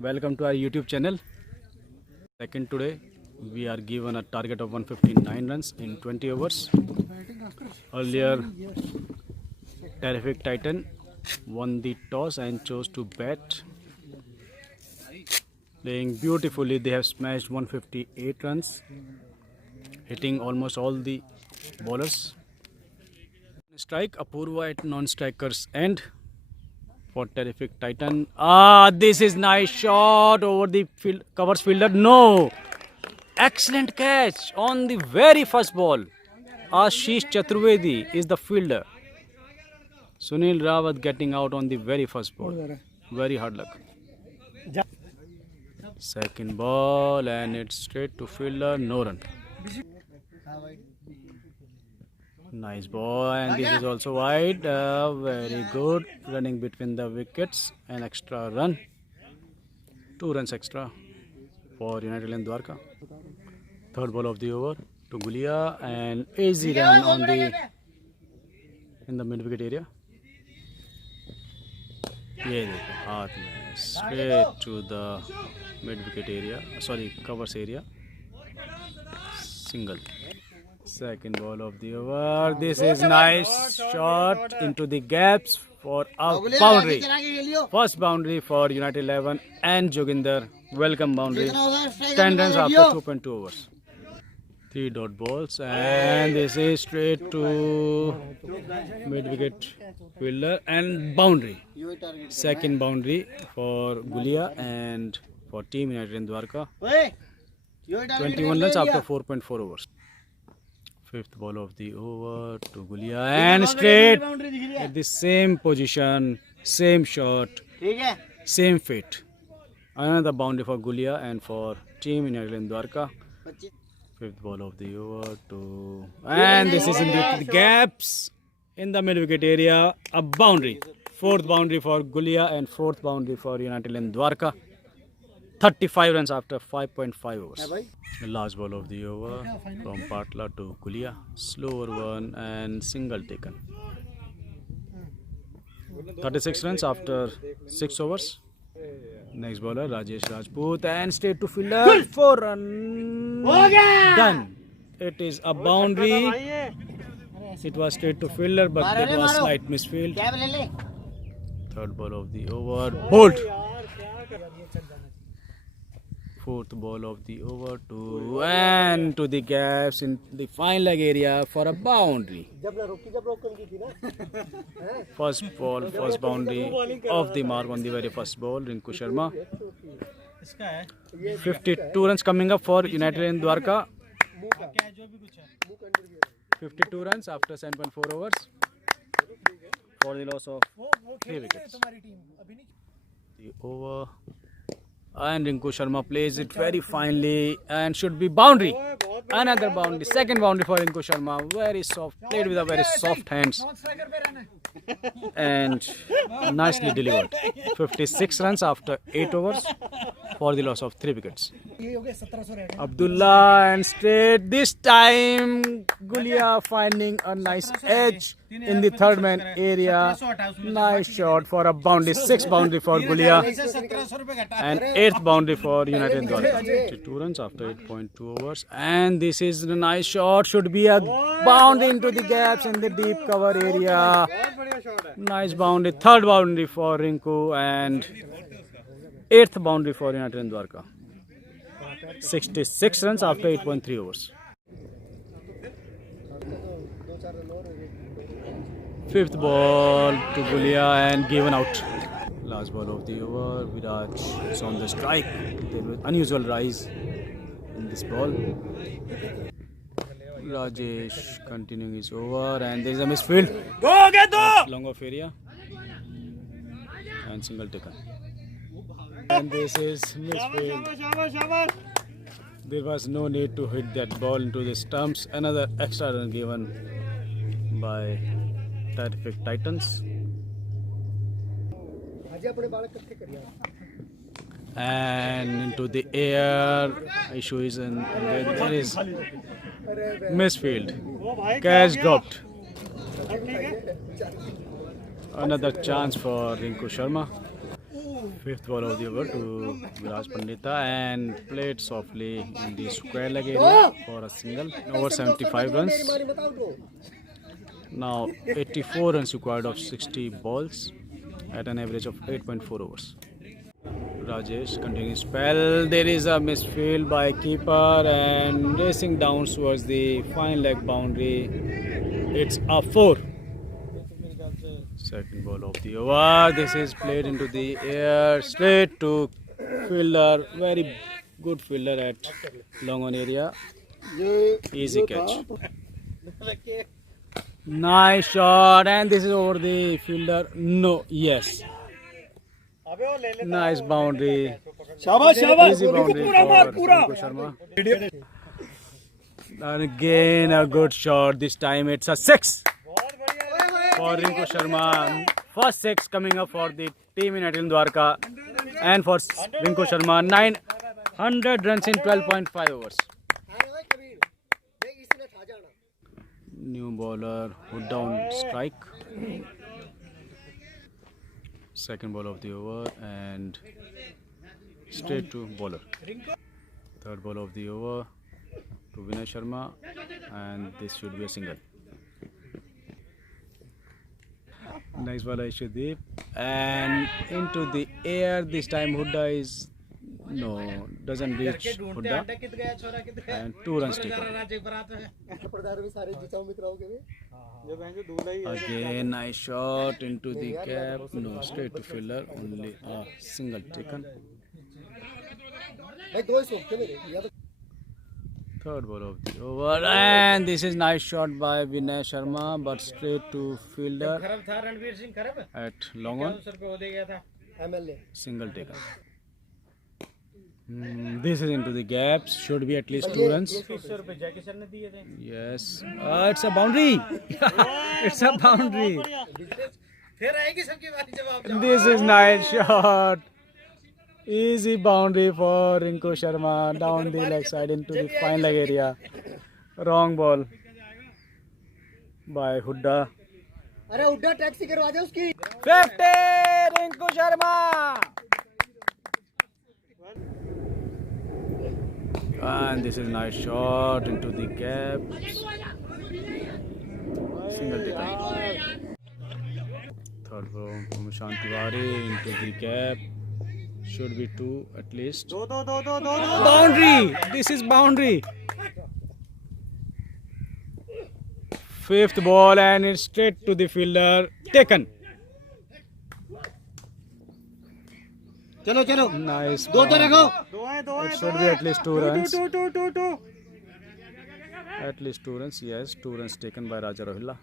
Welcome to our YouTube channel. Second today, we are given a target of 159 runs in 20 overs. Earlier, Terrific Titan won the toss and chose to bat. Playing beautifully, they have smashed 158 runs, hitting almost all the bowlers. Strike Apurva at non-strikers end for Terrific Titan. This is nice shot over the covers fielder. No, excellent catch on the very first ball. Ashish Chaturvedi is the fielder. Sunil Rawat getting out on the very first ball. Very hard luck. Second ball and it's straight to fielder. No run. Nice ball, and this is also wide. Very good running between the wickets. An extra run. 2 runs extra for United Lane Dwarka. Third ball of the over to Gulia and easy run on the in the mid wicket area. ये देखो हाथ में straight to the mid wicket area. Sorry, covers area. Single. Second ball of the over. This is nice shot into the gaps for a boundary. First boundary for United 11 and Joginder. Welcome boundary. 10 runs after 2.2 overs. 3 dot balls and this is straight to mid wicket fielder and boundary. Second boundary for Gulia and for Team United in Dwarka. 21 runs after 4.4 overs. Fifth ball of the over to Gulia and straight at the same position, same shot, same fate. Another boundary for Gulia and for Team United in Dwarka. Fifth ball of the over to and this is in the gaps in the mid wicket area. A boundary. Fourth boundary for Gulia and fourth boundary for United in Dwarka. 35 runs after 5.5 overs. The last ball of the over from Patla to Gulia. Slower one and single taken. 36 runs after 6 overs. Next bowler Rajesh Rajput and straight to fielder. 4 run. Done. It is a boundary. It was straight to fielder but there was slight misfield. Third ball of the over. Bolt. Fourth ball of the over to and to the gaps in the fine leg area for a boundary. First ball, first boundary off the mark on the very first ball. Rinku Sharma. 52 runs coming up for United in Dwarka. 52 runs after 7.4 overs for the loss of 3 wickets. The over. And Rinku Sharma plays it very finely and should be boundary. Another boundary. Second boundary for Rinku Sharma. Very soft. Played with a very soft hands. And nicely delivered. 56 runs after 8 overs for the loss of 3 wickets. Abdullah and straight. This time Gulia finding a nice edge in the third man area. Nice shot for a boundary. 6th boundary for Gulia and 8th boundary for United Dwarka. 2 runs after 8.2 overs and this is a nice shot. Should be a boundary into the gaps in the deep cover area. Nice boundary. 3rd boundary for Rinku and 8th boundary for United Dwarka. 66 runs after 8.3 overs. 5th ball to Gulia and given out. Last ball of the over. Viraj is on the strike. There was unusual rise in this ball. Rajesh continuing his over and there is a misfield. Go get long off area and single taken. And this is misfield. There was no need to hit that ball into the stumps. Another extra run given by Terrific Titans. And into the air. Issue is in there is misfield. Catch dropped. Another chance for Rinku Sharma. Fifth ball of the over to Viraj Pandita and played softly in the square leg area for a single. Over 75 runs. Now 84 runs required of 60 balls at an average of 8.4 overs. Rajesh continues spell. There is a misfield by keeper and racing down towards the fine leg boundary. It's a 4. Second ball of the over. This is played into the air straight to fielder. Very good fielder at long on area. Easy catch. Nice shot, and this is over the fielder. No, yes. Nice boundary. Easy boundary for Rinku Sharma. And again a good shot. This time it's a 6 for Rinku Sharma. First 6 coming up for the team in Atil Dwarka. And for Rinku Sharma, 900 runs in 12.5 overs. New bowler hood down strike. Second ball of the over and straight to bowler. Third ball of the over to Vinay Sharma, and this should be a single. Nice ball Aishadeep, and into the air. This time Hooda is doesn't reach Hooda, and 2 runs taken. Again nice shot into the gap. No, straight to fielder. Only a single taken. Third ball of the over, and this is nice shot by Vinay Sharma, but straight to fielder at long on. Single taken. This is into the gaps. Should be at least 2 runs. Yes. It's a boundary. It's a boundary. This is nice shot. Easy boundary for Rinku Sharma down the leg side into the fine leg area. Wrong ball by Hooda. 50 Rinku Sharma. And this is nice shot into the gap. Single taken. Third ball from Shantiwari into the gap. Should be 2 at least. Boundary! This is boundary. Fifth ball and it's straight to the fielder. Taken. Nice. It should be at least 2 runs. At least 2 runs. Yes, 2 runs taken by Raja Rohilla.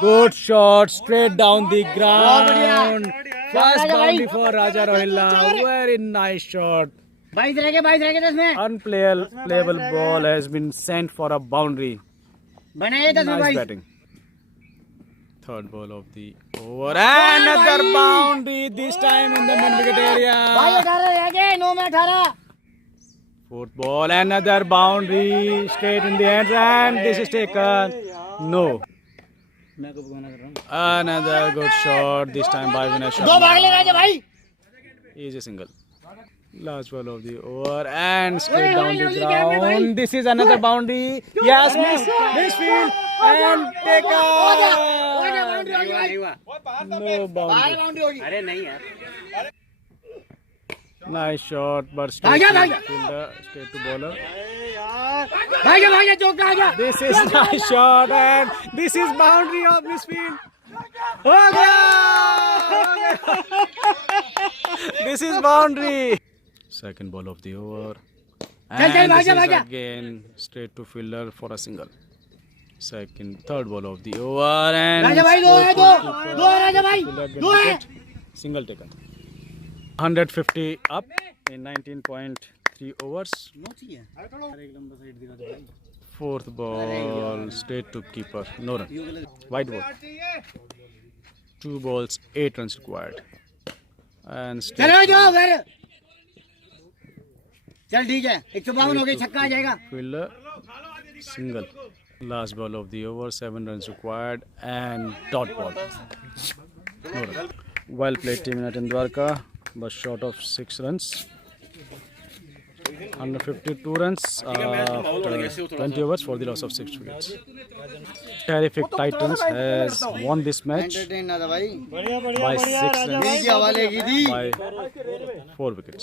Good shot, straight down the ground. First boundary for Raja Rohilla. Very nice shot. Unplayable ball has been sent for a boundary. Nice batting. Third ball of the over. Another boundary, this time in the mid-wicket area. Fourth ball, another boundary, straight in the hands, and this is taken. No. Another good shot, this time by Vinay Sharma. Easy single. Last ball of the over and straight down the ground. This is another boundary. Yes, misfield and take out. No boundary. Nice shot, but straight to bowler. This is nice shot and this is boundary of misfield. This is boundary. Second ball of the over. And this is again straight to fielder for a single. Third ball of the over and single taken. 150 up in 19.3 overs. Fourth ball straight to keeper. No run. White ball. 2 balls, 8 runs required. And straight fielder. Single. Last ball of the over, 7 runs required and dot ball. No run. Well played team in Atil Dwarka. but short of 6 runs. 152 runs after 20 overs for the loss of 6 wickets. Terrific Titans has won this match by 6 runs by 4 wickets.